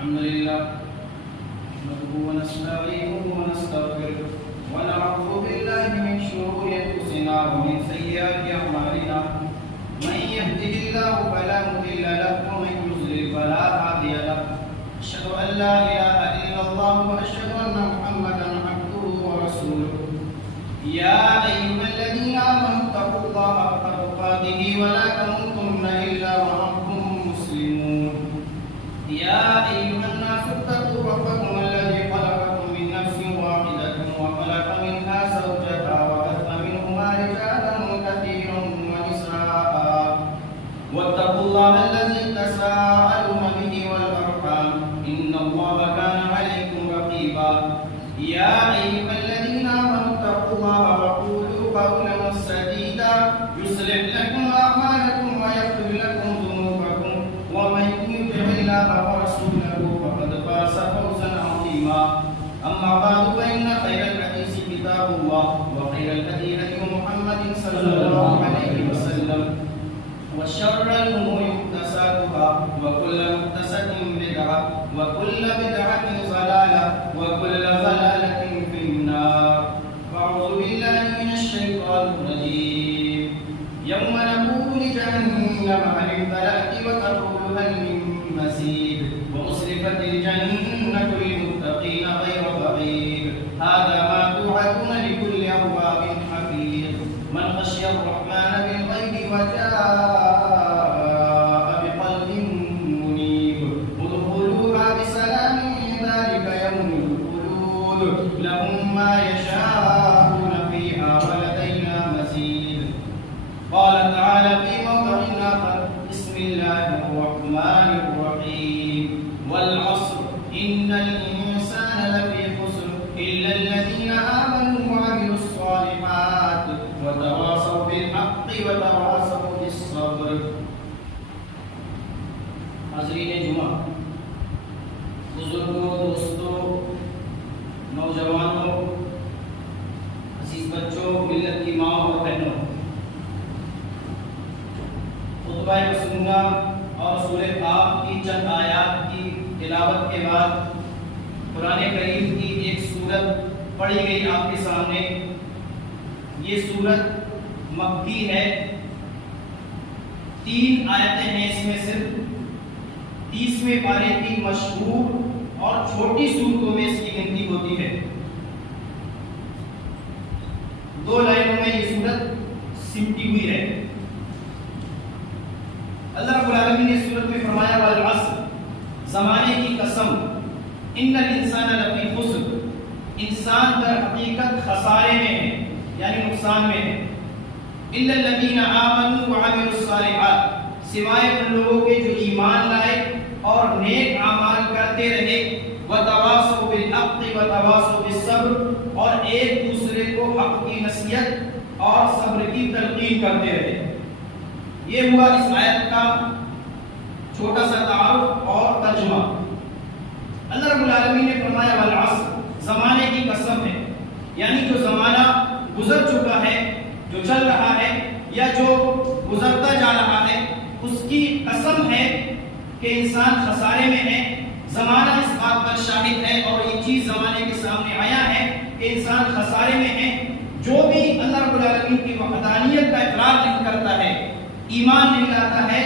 الحمد لله نحمده ونستعينه ونستغفره ونعوذ بالله من شرور أنفسنا ومن سيئات أعمالنا من يهده الله فلا مضل له ومن يضلل فلا هادي له أشهد أن لا إله إلا الله وأشهد أن محمدا عبده ورسوله يا أيها الذين آمنوا اتقوا الله حق تقاته ولا تموتن إلا وأنتم مسلمون يا أيها الناس اتقوا ربكم الذي خلقكم من نفس واحدة وخلق منها زوجها وبث منهما رجالا كثيرا ونساء واتقوا الله الذي تساءلون به والأرحام إن الله كان عليكم رقيبا يا أيها الذين آمنوا اتقوا الله وقولوا قولا سديدا يصلح لكم أعمالكم ويغفر لكم ذنوبكم ومن يطع الله ورسوله فقد فاز فوزا عظيما أما بعد فإن خير الحديث كتاب الله وخير الهدي هدي محمد صلى الله عليه وسلم وشر الأمور محدثاتها وكل محدثة بدعة وكل بدعة ضلالة وكل ضلالة في النار أعوذ بالله من الشيطان الرجيم يوم نقول لجهنم هل امتلأت وتقول هل من مزيد وأزلفت الجنة للمتقين غير بعيد هذا ما توعدون لكل أواب حفيظ من خشي الرحمن بالغيب وجاء بقلب منيب ادخلوها بسلام ذلك يوم الخلود لهم ما يشاءون فيها ولدينا مزيد قال تعالى في موضع آخر بسم الله الرحمن الرحيم والعصر إن الإنسان لفي خسر إلا الذين آمنوا وعملوا الصالحات وتواصوا بالحق وتواصوا بالصبر. حاضرین جمعہ، بزرگوں، دوستوں، نوجوانوں، عزیز بچوں، ملت کی ماں اور بہنوں، خطبہ مسنونہ اور سورہ قاف کی چند آیات کی تلاوت کے بعد قرآن کریم کی ایک سورت پڑھی گئی آپ کے سامنے. یہ سورت مکی ہے، 3 آیتیں ہیں اس میں صرف. 30ویں پارے کی مشہور اور چھوٹی سورتوں میں اس کی گنتی ہوتی ہے. 2 لائنوں میں یہ سورت سمٹی ہوئی ہے. اللہ رب العالمین نے سورت میں فرمایا والعصر، زمانے کی قسم، ان الانسان لفی خسر، انسان در حقیقت خسارے میں ہے، یعنی نقصان میں ہے. الا الذین آمنوا وعملوا الصالحات، سوائے ان لوگوں کے جو ایمان لائے اور نیک اعمال کرتے رہے، وتواصوا بالحق وتواصوا بالصبر، اور ایک دوسرے کو حق کی نصیحت اور صبر کی تلقین کرتے رہے. یہ ہوا اس آیت کا چھوٹا سا تعارف اور ترجمہ. اللہ رب العالمین نے فرمایا والعصر، زمانے کی قسم ہے، یعنی جو زمانہ گزر چکا ہے، جو چل رہا ہے یا جو گزرتا جا رہا ہے، اس کی قسم ہے کہ انسان خسارے میں ہے. زمانہ اس بات پر شاہد ہے اور یہ چیز زمانے کے سامنے آیا ہے کہ انسان خسارے میں ہے. جو بھی اللہ رب العالمین کی وحدانیت کا اقرار نہیں کرتا ہے، ایمان نہیں لاتا ہے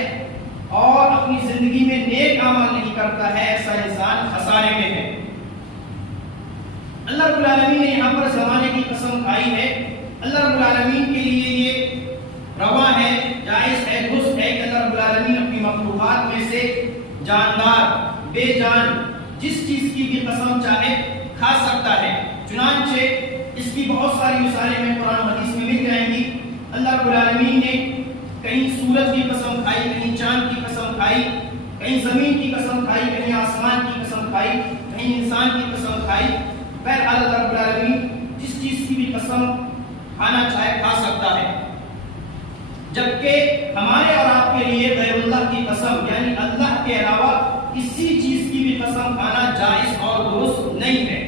اور اپنی زندگی میں نیک عمل نہیں کرتا ہے، ایسا انسان خسارے میں ہے. اللہ رب العالمین نے یہاں پر زمانے کی قسم کھائی ہے. اللہ رب العالمین کے لیے یہ روا ہے، جائز ہے، درست ہے کہ اللہ رب العالمین اپنی مخلوقات میں سے جاندار، بے جان، جس چیز کی بھی قسم چاہے کھا سکتا ہے. چنانچہ اس کی بہت ساری مثالیں میں قرآن حدیث میں مل جائیں گی. اللہ رب العالمین نے کہیں سورج کی قسم کھائی، کہیں چاند کی قسم کھائی، کہیں زمین کی قسم کھائی، کہیں آسمان کی قسم کھائی، کہیں انسان کی قسم کھائی. بہرحال اللہ رب العالمین جس چیز کی بھی قسم کھانا چاہے کھا سکتا ہے. جبکہ ہمارے اور آپ کے لیے غیر اللہ کی قسم، یعنی اللہ کے علاوہ کسی چیز کی بھی قسم کھانا جائز اور درست نہیں ہے.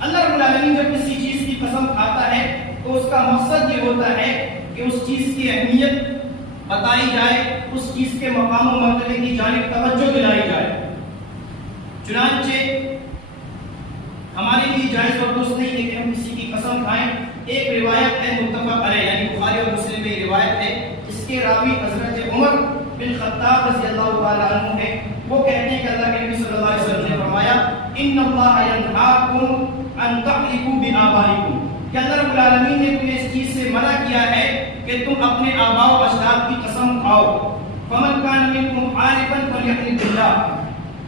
اللہ رب العالمین جب کسی چیز کی قسم کھاتا ہے تو اس کا مقصد یہ ہوتا ہے کہ اس چیز کی اہمیت بتائی جائے، اس چیز کے مقام و مرتبے کی جانب توجہ دلائی جائے. چنانچہ ہمارے لیے جائز اور درست نہیں ہے کہ ہم کسی کی قسم کھائیں۔ ایک روایت ہے متفق علیہ، یعنی بخاری اور مسلم میں یہ روایت ہے، اس کے راوی حضرت عمر بن خطاب رضی اللہ تعالیٰ عنہ ہے۔ وہ کہتے ہیں کہ اللہ کے نبی صلی اللہ علیہ وسلم نے فرمایا ان اللہ ینہاکم ان تحلفوا بآبائکم، کہ اللہ رب العالمین نے تمہیں اس چیز سے منع کیا ہے کہ تم اپنے آباء و اجداد کی قسم کھاؤ۔ فمن کان منکم حالفا فلیحلف باللہ،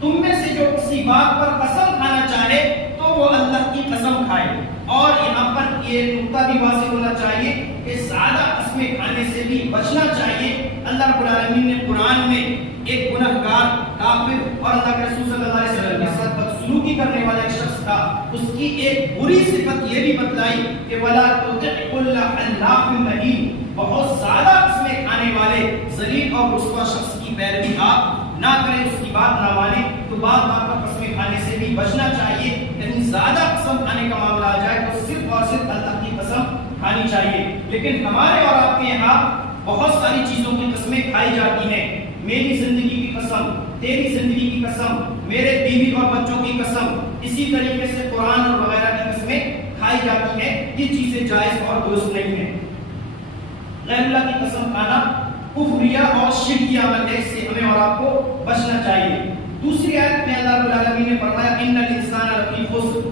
تم میں سے جو کسی بات پر قسم کھانا چاہے تو وہ اللہ کی قسم کھائے۔ اور یہاں پر یہ نقطہ بھی واضح ہونا چاہیے کہ زیادہ قسمیں کھانے سے بھی بچنا چاہیے۔ اللہ رب العالمین نے قرآن میں ایک گنہگار کافر اور اللہ کے رسول صلی اللہ علیہ وسلم کے ساتھ بدسلوکی کرنے والا ایک شخص تھا، اس کی ایک بری صفت یہ بھی بتلائی کہ وَلَا تُطِعْ كُلَّ حَلَّافٍ مَّهِينٍ، بہت زیادہ قسمیں کھانے والے ذلیل اور رسوا شخص کی پیروی آپ نہ کریں، اس کی بات نہ مانیں۔ تو بات پر قسمیں کھانے سے بھی بچنا چاہیے، لیکن زیادہ قسم کھانے کا معاملہ آ جائے تو صرف اور صرف اللہ کی قسم کھانی چاہیے۔ لیکن ہمارے اور آپ کے یہاں بہت ساری چیزوں کی قسمیں کھائی جاتی ہیں، میری زندگی کی قسم، تیری زندگی کی قسم، میرے بیوی اور بچوں کی قسم، اسی طریقے سے قرآن اور وغیرہ کی قسمیں کھائی جاتی ہیں۔ یہ چیزیں جائز اور درست نہیں ہیں۔ غیر اللہ کی قسم کھانا کفریہ اور شرکی عمل ہے، اس سے ہمیں اور آپ کو بچنا چاہیے۔ دوسری آیت میں اللہ رب العالمین نے فرمایا ان الانسان لفی خسر،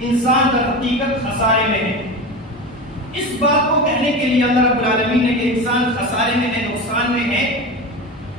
انسان در حقیقت خسارے میں ہے۔ اس بات کو کہنے کے لیے اللہ رب العالمین نے کہ انسان خسارے میں ہے، نقصان میں ہے،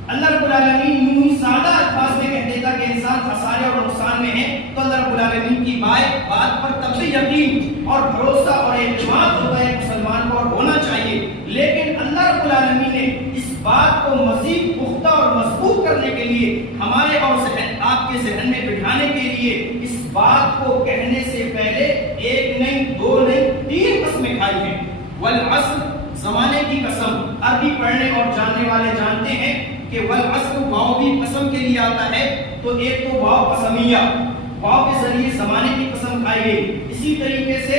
اللہ رب العالمین یوں ہی سادہ الفاظ میں کہہ دیتا کہ انسان خسارے اور نقصان میں ہے تو اللہ رب العالمین کی بات پر تب سے یقین اور بھروسہ اور اعتماد ہوتا ہے مسلمان کو، اور ہونا چاہیے۔ لیکن اللہ رب العالمین نے اس بات کو مزید پختہ اور مضبوط کرنے کے لیے ہمارے اور آپ کے ذہن میں بٹھانے کے لیے اس بات کو کہنے سے پہلے ایک نہیں، دو نہیں، 3 قسمیں کھائی ہیں۔ والعصر، زمانے کی قسم، عربی پڑھنے اور جاننے والے جانتے ہیں کہ والعصر واو بھی قسم کے لیے آتا ہے، تو ایک تو واو قسمیہ، واو کے ذریعے زمانے کی قسم کھائی گئی، اسی طریقے سے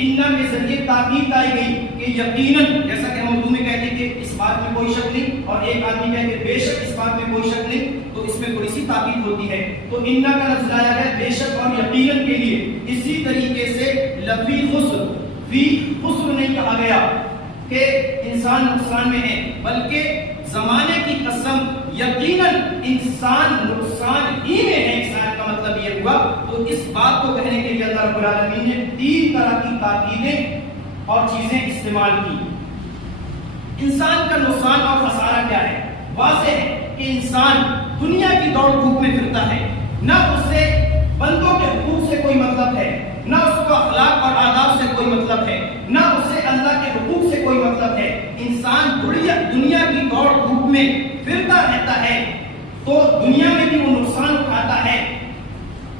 انہ کے ذریعے تاکید آئی گئی کہ یقیناً، جیسا کہ ہم اردو میں کہتے ہیں کہ اس بات میں کوئی شک نہیں، اور ایک آدمی کہے کہ بے شک اس بات میں کوئی شک نہیں، تو اس میں تھوڑی سی تاکید ہوتی ہے، تو انہ کا لفظ لایا گیا بے شک اور یقیناً کے لیے۔ اسی طریقے سے لفی خسر، فی خسر نہیں کہا گیا کہ انسان نقصان میں ہے، بلکہ زمانے کی قسم یقیناً انسان نقصان ہی میں ہے، انسان کا مطلب یہ ہوا۔ تو اس بات کو کہنے کے لیے اللہ رب العالمین نے 3 طرح کی تاکیدیں اور چیزیں استعمال کی۔ انسان کا نقصان اور خسارہ کیا ہے؟ واضح ہے کہ انسان دنیا کی دوڑ دھوپ میں پھرتا ہے، نہ اسے بندوں کے حقوق سے کوئی مطلب ہے، نہ اس کو اخلاق اور آداب سے کوئی مطلب ہے، نہ اسے اللہ کے حقوق سے کوئی مطلب ہے۔ انسان دنیا کی دوڑ دھوپ میں پھرتا رہتا ہے تو دنیا میں بھی وہ نقصان اٹھاتا ہے،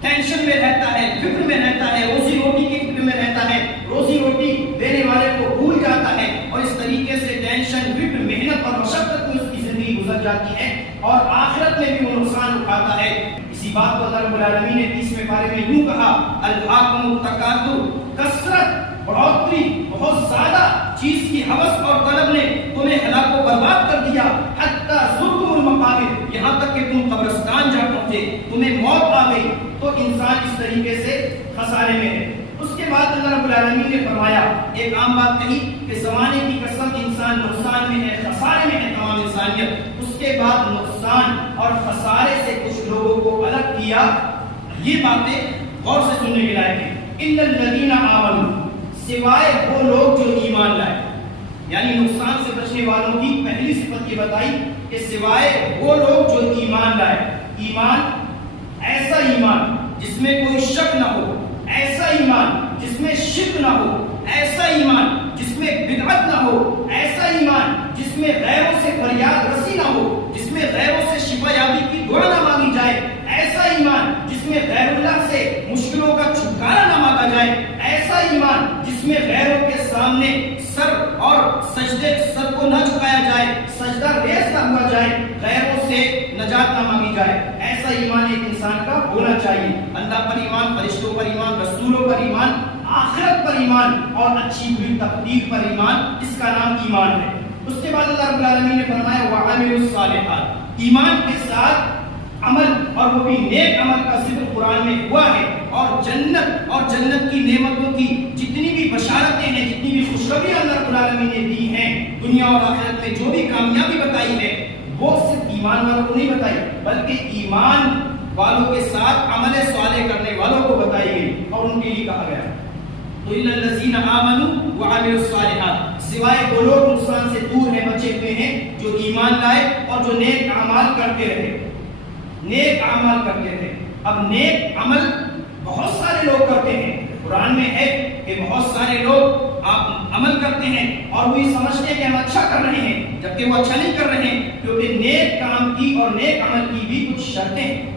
ٹینشن میں رہتا ہے، فکر میں رہتا ہے، روزی روٹی کی فکر میں رہتا ہے، روزی روٹی دینے والے کو بھول جاتا ہے، اور اس طریقے سے ٹینشن، فکر، محنت اور مشقت میں اس کی زندگی گزر جاتی ہے، اور آخرت میں بھی وہ نقصان اٹھاتا ہے۔ اسی بات کو اللہ رب العالمین نے 30ویں پارے میں یوں کہا الہاکم التکاثر، کثرت، بڑھوتری، بہت زیادہ چیز کی ہوس اور طلب نے تمہیں ہلاک و برباد کر دیا، حتی زرتم المقابر، یہاں تک کہ تم قبرستان جا پہنچے، تمہیں موت آ گئی۔ تو انسان اس طریقے سے خسارے میں ہے۔ اس کے بعد اللہ رب العالمین نے فرمایا، ایک عام بات کہی کہ زمانے کی قسم انسان نقصان میں ہے، خسارے میں ہے تمام انسانیت۔ اس کے بعد نقصان اور خسارے سے کچھ لوگوں کو الگ کیا۔ یہ باتیں غور سے سننے کے لائق ہیں۔ ان الذین آمنوا، سوائے وہ لوگ جو ایمان لائے، یعنی نقصان سے بچنے والوں کی پہلی صفت یہ بتائی کہ سوائے وہ لوگ جو ایمان لائے۔ ایمان، ایسا ایمان جس میں کوئی شک نہ ہو، ایسا ایمان جس میں شرک نہ ہو، ایسا ایمان جس میں بدعت نہ ہو، ایسا ایمان جس میں غیروں سے فریاد رسی نہ ہو، جس میں غیروں سے شفا یابی کی دعا نہ مانگی جائے، ایسا ایمان جس میں غیر اللہ سے مشکلوں کا چھٹکارا نہ مانگا جائے، ایسا ایمان جس میں غیروں کے سامنے سر اور سر کو نہ جھکایا جائے، سجدہ ریز نہ ہوا جائے، غیروں سے نجات نہ مانگی جائے، ایسا ایمان ایک انسان کا ہونا چاہیے۔ اللہ پر ایمان، فرشتوں پر ایمان، رسولوں پر ایمان، آخرت پر ایمان اور اچھی بری تقدیر پر ایمان، اس کا نام ایمان ہے۔ اس کے بعد اللہ رب العالمین نے فرمایا وَعَمِلُوا الصَّالِحَاتِ، ایمان کے ساتھ عمل اور وہ بھی نیک عمل کا ذکر قرآن میں ہوا ہے، اور جنت کی نعمتوں کی جتنی بھی بشارتیں ہیں، جتنی بھی خوشخبری اللہ رب العالمین نے دی ہیں دنیا اور آخرت میں، جو بھی کامیابی بتائی ہے وہ صرف ایمان والوں کو نہیں بتائی، بلکہ ایمان والوں کے ساتھ عمل صالح کرنے والوں کو بتائی گئی، اور ان کے لیے کہا گیا تو الا الذین آمنوا وعملوا الصالحات، سوائے وہ لوگ نقصان سے دور ہیں، بچے ہوئے ہیں، جو ایمان لائے اور جو نیک اعمال کرتے رہے، نیک اعمال کرتے رہے۔ اب نیک عمل بہت سارے لوگ کرتے ہیں، قرآن میں ہے کہ بہت سارے لوگ عمل کرتے ہیں اور وہ یہ سمجھتے ہیں کہ ہم اچھا کر رہے ہیں، جبکہ وہ اچھا نہیں کر رہے ہیں، کیونکہ نیک کام کی اور نیک عمل کی بھی کچھ شرطیں ہیں۔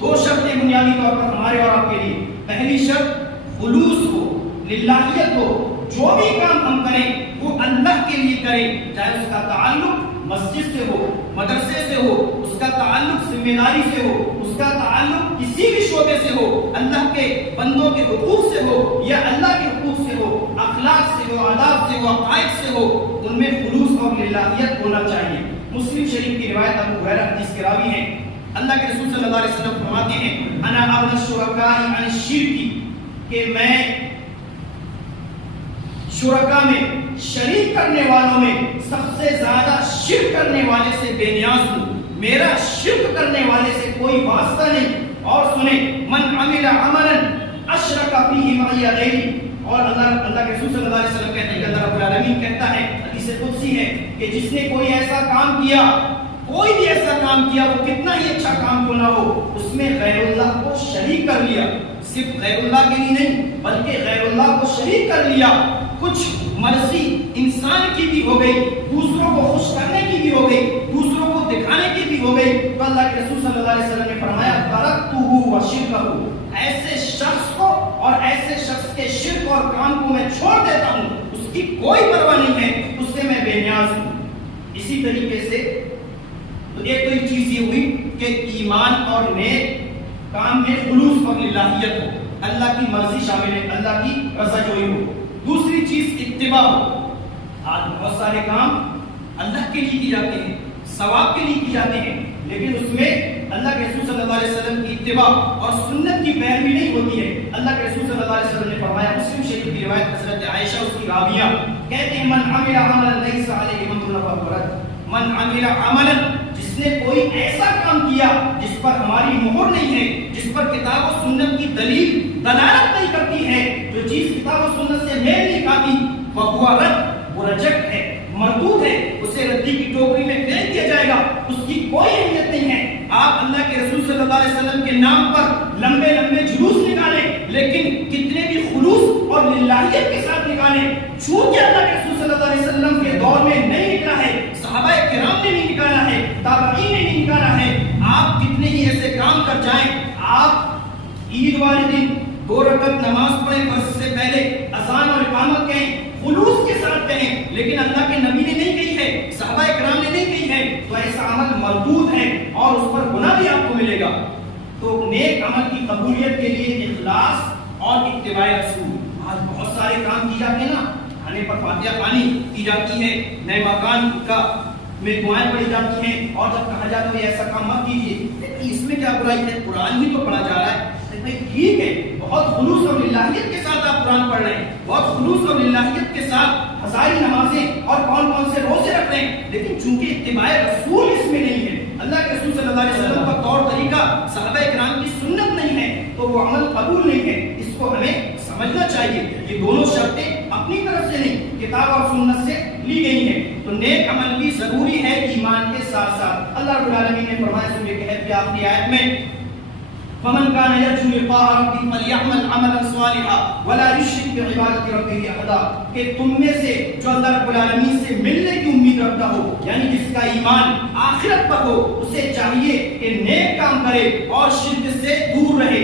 2 شرطیں بنیادی طور پر ہمارے اور آپ کے لیے۔ پہلی شرط خلوص ہو، للہیت ہو، جو بھی کام ہم کریں وہ اللہ کے لیے کریں، چاہے اس کا تعلق مسجد سے ہو، مدرسے سے ہو، اس کا تعلق ذمہ داری سے ہو، اس کا تعلق کسی بھی شعبے سے ہو، اللہ کے بندوں کے حقوق سے ہو یا اللہ کے حقوق سے ہو، اخلاق سے ہو، آداب سے ہو، عقائد سے ہو، ان میں خلوص اور للہیت ہونا چاہیے۔ مسلم شریف کی روایت ابو ہریرہ حدیث کے راوی ہیں، اللہ کے رسول صلی اللہ علیہ وسلم فرماتے ہیں انا اغنی الشرکاء عن الشرک، کہ میں شرکا میں، شریک کرنے والوں میں سب سے زیادہ شرک کرنے والے سے بے نیاز ہوں، میرا شرک کرنے والے سے کوئی واسطہ نہیں۔ اور سنیں من عمل عملا اشرک فیہ معی غیری، اور اللہ کے رسول صلی اللہ علیہ وسلم کہتے ہیں کہ اللہ رب العالمین کہتا ہے، حدیث قدسی ہے کہ جس نے کوئی ایسا کام کیا، کوئی بھی ایسا کام کیا، وہ کتنا ہی اچھا کام کیوں نہ ہو، اس میں غیر اللہ کو شریک کر لیا، صرف غیر اللہ کے لیے نہیں بلکہ غیر اللہ کو شریک کر لیا، کچھ مرضی انسان کی بھی ہو گئی، دوسروں کو خوش کرنے کی بھی ہو گئی، دوسروں کو دکھانے کی بھی ہو گئی، تو اللہ کے رسول صلی اللہ علیہ وسلم نے فرمایا ترکتہ وشرکہ، ایسے شخص کو اور ایسے شخص کے شرک اور کام کو میں چھوڑ دیتا ہوں، اس کی کوئی پرواہ نہیں ہے، اس سے میں بے نیاز ہوں۔ اسی طریقے سے ایک تو چیز یہ ہوئی کہ ایمان اور نیک کام میں خلوص اور للہیت ہو، اللہ کی مرضی شامل ہے، اللہ کی رضا جوئی ہو۔ دوسری چیز اتباع ہو۔ آج بہت سارے کام اللہ کے لیے کی جاتے ہیں، ثواب کے لیے کی جاتے ہیں، لیکن اس میں اللہ کے رسول صلی اللہ علیہ وسلم کی اتباع اور سنت کی پیروی نہیں ہوتی ہے۔ اللہ کے رسول صلی اللہ علیہ وسلم نے فرمایا، مسلم شریف کی روایت حضرت عائشہ اس کی راویہ کہتے ہیں من عمل عملا لیس علیہ امرنا فہو رد، من عمل عملا، جس نے کوئی ایسا کام کیا جس پر ہماری مہر نہیں ہے، جس پر کتاب و سنت کی دلیل دلالت نہیں کرتی ہے، جو چیز کتاب و سنت سے میل نہیں کھاتی، فہو رد، وہ رجعت ہے، مردود ہے، اسے ردی کی ٹوکری میں پھینک دیا جائے گا، اس کی کوئی اہمیت نہیں ہے۔ آپ اللہ کے رسول صلی اللہ علیہ وسلم کے نام پر لمبے لمبے جلوس نکالیں، لیکن کتنے بھی خلوص اور للہیت کے ساتھ نکالیں، چونکہ اللہ کے رسول صلی اللہ علیہ وسلم کے دور میں نہیں نکلا ہے، صحابہ کرام نے نہیں نکالا ہے، تابعین نے نہیں نکالا ہے، آپ کتنے ہی ایسے کام کر جائیں، آپ عید والے دن 2 رکعت نماز پڑھیں، فرض سے پہلے اذان اور اقامت کہیں، خلوص کے ساتھ کہیں، لیکن اللہ کے نبی نے نہیں کہی ہے، صحابہ کرام نے نہیں کہی ہے، تو ایسا عمل مردود ہے اور اس پر گناہ بھی آپ کو ملے گا۔ تو نیک عمل کی قبولیت کے لیے اخلاص اور اتباع رسول۔ آج بہت سارے کام کی جاتے ہیں نا، کھانے پر فاتحہ خوانی کی جاتی ہے، نئے مکان کا میں دعائیں پڑھی جاتی ہیں، اور جب کہا جاتا ہے ایسا کام مت کیجیے، اس میں کیا برائی ہے، قرآن ہی تو پڑھا جا رہا ہے۔ ٹھیک ہے، بہت خلوص اور للہیت کے ساتھ آپ قرآن پڑھ رہے ہیں، بہت خلوص اور للہیت کے ساتھ ہزاری نمازیں اور کون کون سے روزے رکھ رہے ہیں، لیکن چونکہ اتباع رسول اس میں نہیں ہے، اللہ کے رسول صلی اللہ علیہ وسلم کا طور طریقہ، صحابہ کرام کی سنت نہیں ہے، تو وہ عمل قبول نہیں ہے۔ اس کو ہمیں سمجھنا چاہیے، یہ دونوں شرطیں اپنی طرف سے نہیں، کتاب اور سنت سے لی گئی ہیں۔ تو نیک عمل بھی ضروری ہے ایمان کے ساتھ ساتھ۔ اللہ رب العالمین نے فرمایا سورہ کہف کی آخری آیت میں فمن كان يرجو لقاء ربه فليعمل عملا صالحا ولا يشرك بعبادة ربه احدا، کہ تم میں سے جو اللہ رب العالمین سے ملنے کی امید رکھتا ہو، یعنی جس کا ایمان آخرت پر ہو، اسے چاہیے کہ نیک کام کرے اور شرک سے دور رہے۔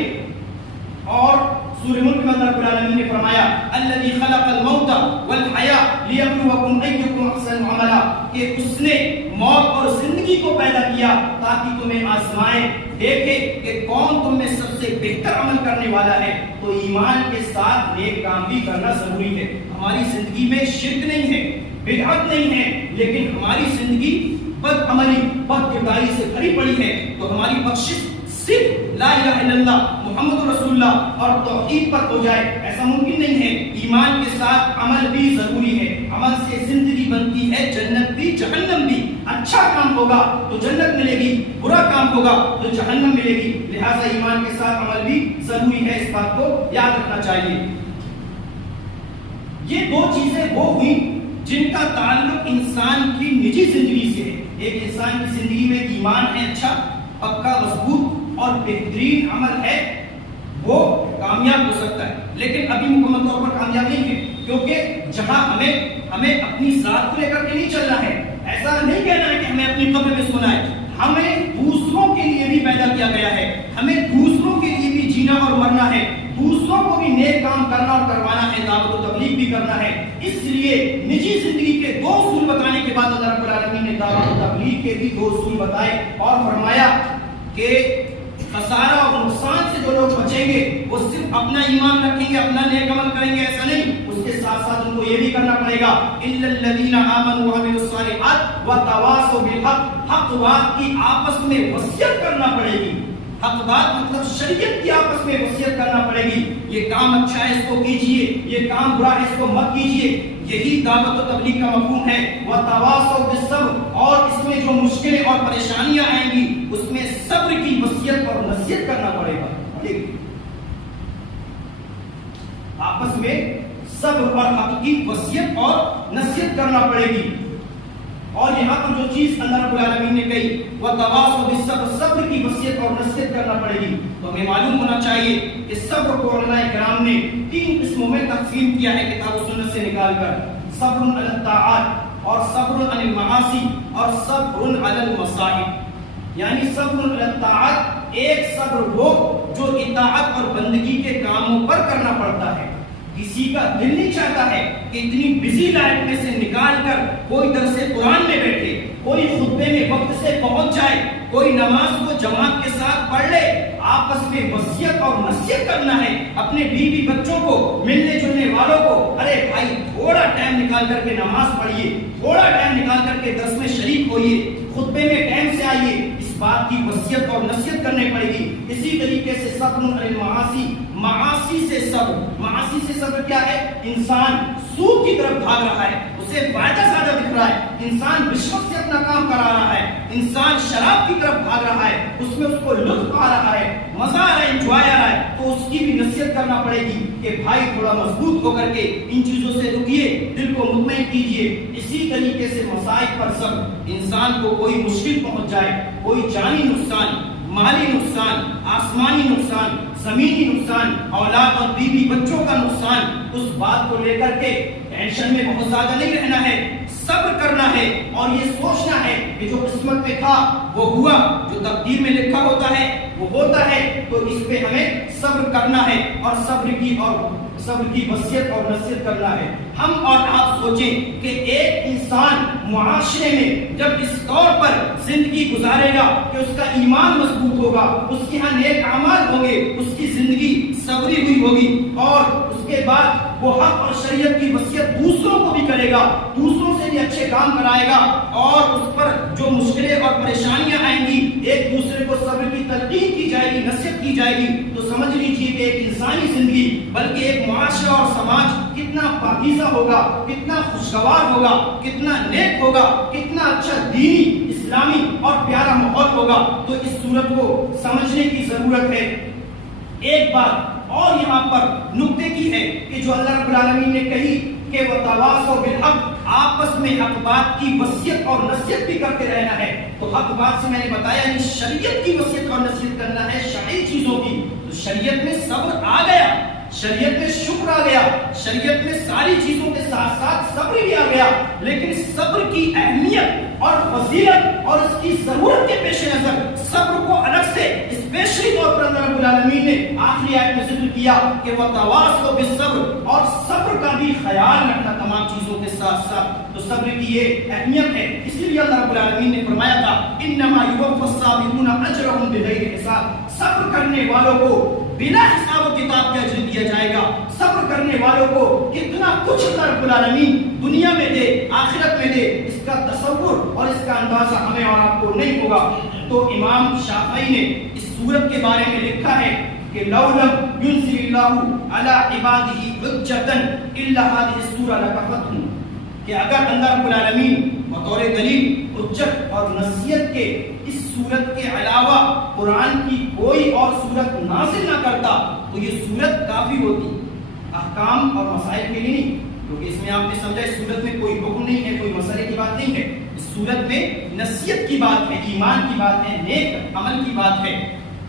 اور سورہ ملک میں اللہ رب العالمین نے فرمایا الذی خلق الموت والحیاۃ لیبلوکم ایکم احسن عملا، کہ اس نے موت اور زندگی کو پیدا کیا تاکہ تمہیں آزمائے، دیکھے کہ کون تم میں سب سے بہتر عمل کرنے والا ہے۔ تو ایمان کے ساتھ نیک کام بھی کرنا ضروری ہے۔ ہماری زندگی میں شرک نہیں ہے، بدعت نہیں ہے، لیکن ہماری زندگی بد عملی بد کرداری سے بھری پڑی ہے تو ہماری بخشش صرف لا الہ الا اللہ محمد رسول اللہ اور توحید پر ہو جائے ایسا ممکن نہیں ہے. ایمان کے ساتھ عمل بھی ضروری ہے. عمل سے زندگی بنتی ہے جنت بھی جہنم بھی. اچھا کام ہوگا تو جنت ملے گی, برا کام ہوگا تو جہنم ملے گی. لہذا ایمان کے ساتھ عمل بھی ضروری ہے, اس بات کو یاد رکھنا چاہیے. یہ دو چیزیں وہ ہوئی جن کا تعلق انسان کی نجی زندگی سے ہے. ایک انسان کی زندگی میں ایمان ہے اچھا پکا مضبوط اور بہترین عمل ہے, وہ کامیاب ہو سکتا ہے, لیکن ابھی مکمل طور پر کامیاب نہیں ہے, کیونکہ جہاں ہمیں اپنی ذات کو لے کر کے نہیں چلنا ہے. ایسا نہیں کہنا ہے کہ ہمیں اپنی قبر میں سونا ہے. ہمیں دوسروں کے لیے بھی پیدا کیا گیا ہے, ہمیں دوسروں کے لیے بھی جینا اور مرنا ہے, دوسروں کو بھی نیک کام کرنا اور کروانا ہے, دعوت و تبلیغ بھی کرنا ہے. اس لیے نجی زندگی کے دو اصول بتانے کے بعد اللہ رب العالمین نے دعوت و تبلیغ کے بھی دو اصول بتائے اور فرمایا کہ خسارہ اور نقصان سے جو لوگ بچیں گے وہ صرف اپنا ایمان رکھیں گے, اپنا نیک عمل کریں گے, ایسا نہیں. اس کے ساتھ ساتھ ان کو یہ بھی کرنا پڑے گا الا الذین آمنوا وعملوا الصالحات وتواصوا بالحق. حق بات کی آپس میں وصیت کرنا پڑے گی. حق بات مطلب شریعت کی آپس میں وصیت کرنا پڑے گی. یہ کام اچھا ہے اس کو کیجئے, یہ کام برا ہے اس کو مت کیجئے. یہی دعوت و تبلیغ کا مفہوم ہے. وتواصوا بالصبر, اور اس میں جو مشکلیں اور پریشانیاں آئیں گی اس میں صبر کی وصیت اور نصیحت کرنا پڑے گا. آپس میں صبر اور حق کی وصیت اور نصیحت کرنا پڑے گی. اور یہاں پر جو چیز اللہ رب العالمین نے کہی وتواصوا بالصبر, صبر کی وصیت اور نصیحت کرنا پڑے گی, تو ہمیں معلوم ہونا چاہیے کہ صبر کو علماء کرام نے 3 قسموں میں تقسیم کیا ہے کتاب و سنت سے نکال کر. صبر علی الطاعات اور صبر علی المعاصی اور صبر علی المصائب. یعنی صبر علی الطاعات ایک صبر وہ جو اطاعت اور بندگی کے کاموں پر کرنا پڑتا ہے. کسی کا دل نہیں چاہتا ہے کہ اتنی بزی لائف میں سے نکال کر کوئی درس قرآن میں بیٹھے, کوئی خطبے میں وقت سے پہنچ جائے, کوئی نماز کو جماعت کے ساتھ پڑھ لے. آپس میں وصیت اور نصیحت کرنا ہے اپنے بیوی بچوں کو, ملنے جلنے والوں کو, ارے بھائی تھوڑا ٹائم نکال کر کے نماز پڑھیے, تھوڑا ٹائم نکال کر کے درس میں شریک ہوئیے, خطبے میں ٹائم سے آئیے. اس بات کی وصیت اور نصیحت کرنے پڑے گی. اسی طریقے سے صبر علی المعاصی, معاصی سے صبر. معاصی سے صبر کیا ہے؟ انسان سود کی طرف بھاگ رہا ہے, اسے فائدہ زیادہ دکھ رہا ہے, انسان رشوت سے اپنا کام کرا رہا ہے, انسان شراب کی طرف بھاگ رہا ہے, اس میں اس کو لطف آ رہا ہے, مزہ آ رہا ہے, انجوائے آ رہا ہے, تو اس کی بھی نصیحت کرنا پڑے گی کہ بھائی تھوڑا مضبوط ہو کر کے ان چیزوں سے رکیے, دل کو مطمئن کیجئے. اسی طریقے سے مصائب پر صبر. انسان کو کوئی مشکل پہنچ جائے, کوئی جانی نقصان, مالی نقصان, آسمانی نقصان, زمینی نقصان, اولاد اور بیوی بچوں کا نقصان, اس بات کو لے کر کے ٹینشن میں بہت زیادہ نہیں رہنا ہے, صبر کرنا ہے اور یہ سوچنا ہے کہ جو قسمت میں تھا وہ ہوا, جو تقدیر میں لکھا ہوتا ہے وہ ہوتا ہے, تو اس پہ ہمیں صبر کرنا ہے اور صبر کی وصیت اور نصیحت کرنا ہے. ہم اور آپ سوچیں کہ ایک انسان معاشرے میں جب اس طور پر زندگی گزارے گا کہ اس کا ایمان مضبوط ہوگا, اس کے ہاں نیک اعمال ہوں گے, اس کی زندگی صبری ہوئی ہوگی, اور اس کے بعد وہ حق اور شریعت کی وصیت دوسروں کو بھی کرے گا, دوسروں سے بھی اچھے کام کرائے گا, اور اس پر جو مشکلیں اور پریشانیاں آئیں گی ایک دوسرے کو صبر کی تلقین کی جائے گی, نصیحت کی جائے گی, تو سمجھ لیجیے کہ ایک انسانی زندگی بلکہ ایک معاشرہ اور سماج کتنا پاکیزہ ہوگا, کتنا خوشگوار ہوگا, کتنا نیک ہوگا, کتنا اچھا دینی اسلامی اور پیارا ماحول ہوگا. تو اس صورت کو سمجھنے کی ضرورت ہے. ایک بات اور یہاں پر نقطے کی ہے کہ جو اللہ رب العالمین نے کہی کہ وتواصوا بالحق, آپس میں حق بات کی وصیت اور نصیحت بھی کرتے رہنا ہے. تو حق بات سے میں نے بتایا یعنی شریعت کی وصیت اور نصیحت کرنا ہے, شرعی چیزوں کی. تو شریعت میں صبر آ گیا, شریعت میں شکر آ گیا, شریعت میں ساری چیزوں کے ساتھ ساتھ صبر بھی آ گیا, لیکن صبر کی اہمیت اور فضیلت اور اس کی ضرورت کے پیش نظر صبر کو الگ سے اسپیشلی طور پر اللہ رب العالمین نے آخری آیت میں ذکر کیا کہ وتواصوا بالصبر, اور صبر کا بھی خیال رکھنا تمام چیزوں کے ساتھ ساتھ. تو صبر کی یہ اہمیت ہے, اسی لیے اللہ رب العالمین نے فرمایا تھا انما یوفى الصابرون اجرهم بغیر حساب. صبر کرنے والوں کو بلا حساب و کتاب کا اجر دیا جائے گا. صبر کرنے والوں کو کتنا کچھ اللہ رب العالمین دنیا میں دے، آخرت میں دے، اس کا تصور اور اس کا اندازہ ہمیں اور آپ کو نہیں ہوگا. تو امام شافعی نے اس سورت کے بارے میں لکھا ہے کہ لو لم ينزل اللہ علی عبادہ حجۃ الا هذه السورۃ لکفتہم، کہ اگر اللہ رب العالمین بطور دلیل، حجت اور نصیحت کے اس سورت کے علاوہ قرآن کی کوئی اور سورت نازل نہ کرتا تو یہ سورت کافی ہوتی، احکام اور مسائل کے لیے نہیں. کیونکہ اس میں آپ نے سمجھا اس سورت میں کوئی حکم نہیں ہے، کوئی مسئلے کی بات نہیں ہے. اس سورت میں نصیحت کی بات ہے، ایمان کی بات ہے، نیک عمل کی بات ہے.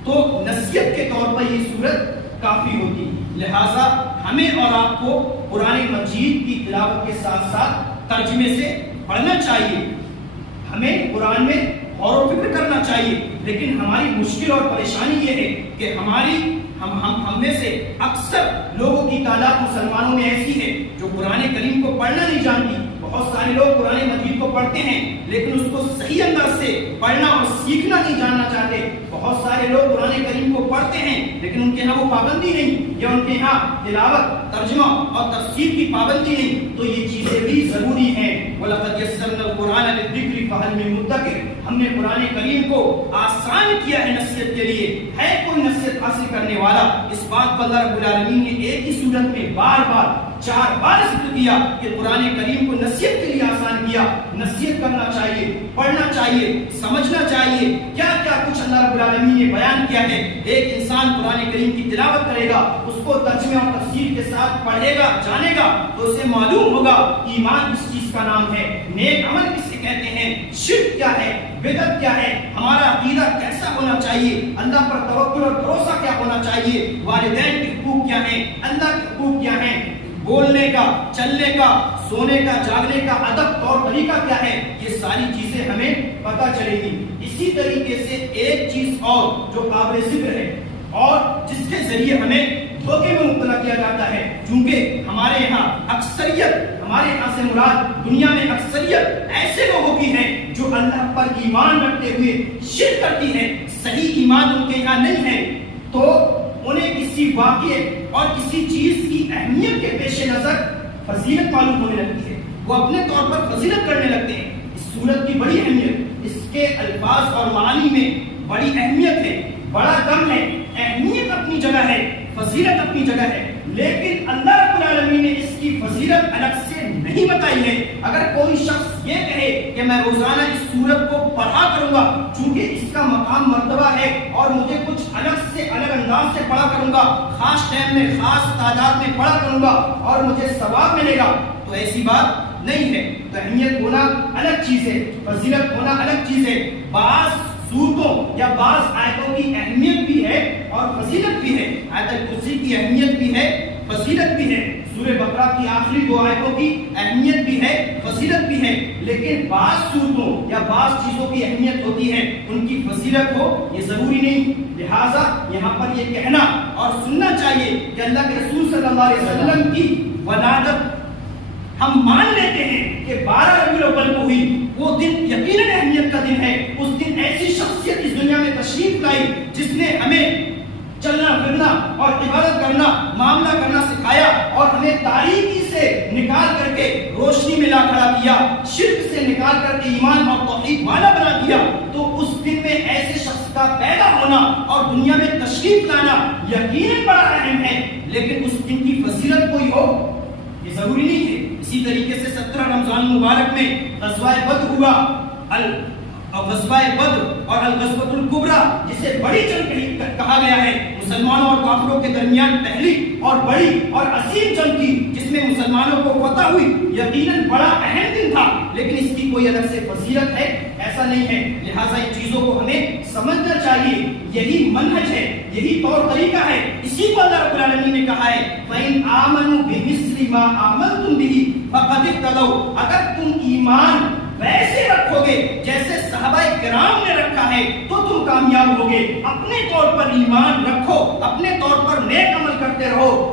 تو نصیحت کے طور پر یہ سورت کافی ہوتی. لہٰذا ہمیں اور آپ کو قرآن مجید کی تلاوت کے ساتھ ساتھ ترجمے سے پڑھنا چاہیے. ہمیں قرآن میں غور و فکر کرنا چاہیے. لیکن ہماری مشکل اور پریشانی یہ ہے کہ ہم میں سے اکثر لوگوں کی تعداد مسلمانوں میں ایسی ہے جو قرآن کریم کو پڑھنا نہیں جانتی. بہت سارے لوگ قرآن مجید کو پڑھتے ہیں لیکن اس کو صحیح انداز سے پڑھنا اور سیکھنا نہیں جاننا چاہتے. بہت سارے لوگ قرآن کریم کو پڑھتے ہیں لیکن ان کے ہاں وہ پابندی نہیں، یا ان کے ہاں تلاوت، ترجمہ اور تفسیر کی پابندی نہیں. تو یہ چیزیں بھی ضروری ہیں. وَلَقَدْ يَسَّرْنَا الْقُرْآنَ لِلذِّكْرِ فَهَلْ مِن مُدَّكِرٍ، ہم نے قرآن کریم کو آسان کیا ہے نصیحت کے لیے. ہے کوئی نصیحت حاصل کرنے والا؟ اس بات پر اللہ رب العالمین نے ایک ہی سورت میں بار بار 4 بار ذکر کیا کہ قرآن کریم کو نصیحت کے لیے آسان کیا. نصیحت کرنا چاہیے، پڑھنا چاہیے، سمجھنا چاہیے کیا کیا کچھ اللہ رب العالمین نے بیان کیا ہے. ایک انسان قرآن کریم کی تلاوت کرے گا، اس کو ترجمے اور تفسیر کے ساتھ پڑھے گا، جانے گا تو اسے معلوم ہوگا ایمان کس چیز کا نام ہے، نیک عمل کسے کہتے ہیں، شرک کیا ہے، بدعت کیا ہے، ہمارا عقیدہ کیسا ہونا چاہیے، اللہ پر توکل اور بھروسہ کیا ہونا چاہیے، والدین کے حقوق کیا ہیں، اللہ کے حقوق کیا ہیں، بولنے کا، چلنے کا، سونے کا، جاگنے کا ادب طور طریقہ کیا ہے. یہ ساری چیزیں ہمیں پتہ چلے گی. اسی طریقے سے ایک چیز اور جو قابل ذکر ہے اور جس کے ذریعے ہمیں دھوکے میں مبتلا کیا جاتا ہے، چونکہ ہمارے یہاں اکثریت، ہمارے یہاں سے مراد دنیا میں اکثریت ایسے لوگوں کی ہے جو اللہ پر ایمان رکھتے ہوئے شرک کرتی ہے، صحیح ایمان ان کے یہاں نہیں ہے. تو انہیں کسی واقعے اور کسی چیز کی اہمیت کے پیش نظر فضیلت معلوم ہونے لگتی ہے، وہ اپنے طور پر فضیلت کرنے لگتے ہیں. اس سورت کی بڑی اہمیت، اس کے الفاظ اور معانی میں بڑی اہمیت ہے، بڑا کم ہے. اہمیت اپنی جگہ ہے، فضیلت اپنی جگہ ہے، لیکن اللہ رب العالمین نے اس کی فضیلت الگ سے نہیں بتائی ہے. اگر کوئی شخص یہ کہے کہ میں روزانہ اس سورت کو پڑھا کروں گا چونکہ اس کا مقام مرتبہ ہے اور مجھے کچھ الگ سے الگ انداز سے پڑھا کروں گا، خاص ٹائم میں، خاص تعداد میں پڑھا کروں گا اور مجھے ثواب ملے گا، تو ایسی بات نہیں ہے. تو اہمیت ہونا الگ چیز ہے، فضیلت ہونا الگ چیز ہے. بعض سورتوں یا بعض آیتوں کی اہمیت بھی ہے اور فضیلت بھی ہے. آیت الکرسی کی اہمیت بھی ہے، فضیلت بھی ہے. سورہ بقرہ کی آخری 2 آیتوں کی اہمیت بھی ہے، فضیلت بھی ہے. لیکن بعض صورتوں یا بعض چیزوں کی اہمیت ہوتی ہے، ان کی فضیلت ہو یہ ضروری نہیں. لہٰذا یہاں پر یہ کہنا اور سننا چاہیے کہ اللہ کے رسول صلی اللہ علیہ وسلم کی ولادت ہم مان لیتے ہیں کہ 12 ربیع الاول کو ہوئی. وہ دن یقیناً اہمیت کا دن ہے. اس دن ایسی شخصیت اس دنیا میں تشریف لائی جس نے ہمیں چلنا پھرنا اور عبادت کرنا، معاملہ کرنا سکھایا اور ہمیں تاریکی سے نکال کر کے روشنی میں لا کھڑا کیا، شرک سے نکال کر کے ایمان اور توحید والا بنا دیا. تو اس دن میں ایسے شخص کا پیدا ہونا اور دنیا میں تشریف لانا یقیناً بڑا اہم ہے. لیکن اس دن کی فضیلت کوئی ہو یہ ضروری نہیں ہے. اسی طریقے سے 17 رمضان مبارک میں غزوہ بدر ہوا، غزوہ بدر اور الغزوۃ الکبریٰ جسے بڑی جنگ کہا گیا ہے، مسلمانوں اور کافروں کے درمیان پہلی اور بڑی اور عظیم جنگ تھی جس میں مسلمانوں کو فتح ہوئی. یقیناً بڑا اہم دن تھا لیکن اس کی کوئی الگ سے فضیلت ہے ایسا نہیں ہے. لہٰذا ان چیزوں کو ہمیں سمجھنا چاہیے. یہی منہج ہے، یہی طور طریقہ ہے. اسی کو اللہ رب العالمین نے کہا ہے فَإِنْ آمَنُوا بِمِثْلِ مَا آمَنْتُمْ بِهِ فَقَدِ اهْتَدَوْا. اگر تم ایمان ویسے رکھو گے جیسے صحابہ کرام نے رکھا ہے تو تم کامیاب ہوگے. اپنے طور پر ایمان رکھو، اپنے طور پر نیک عمل کرتے رہو،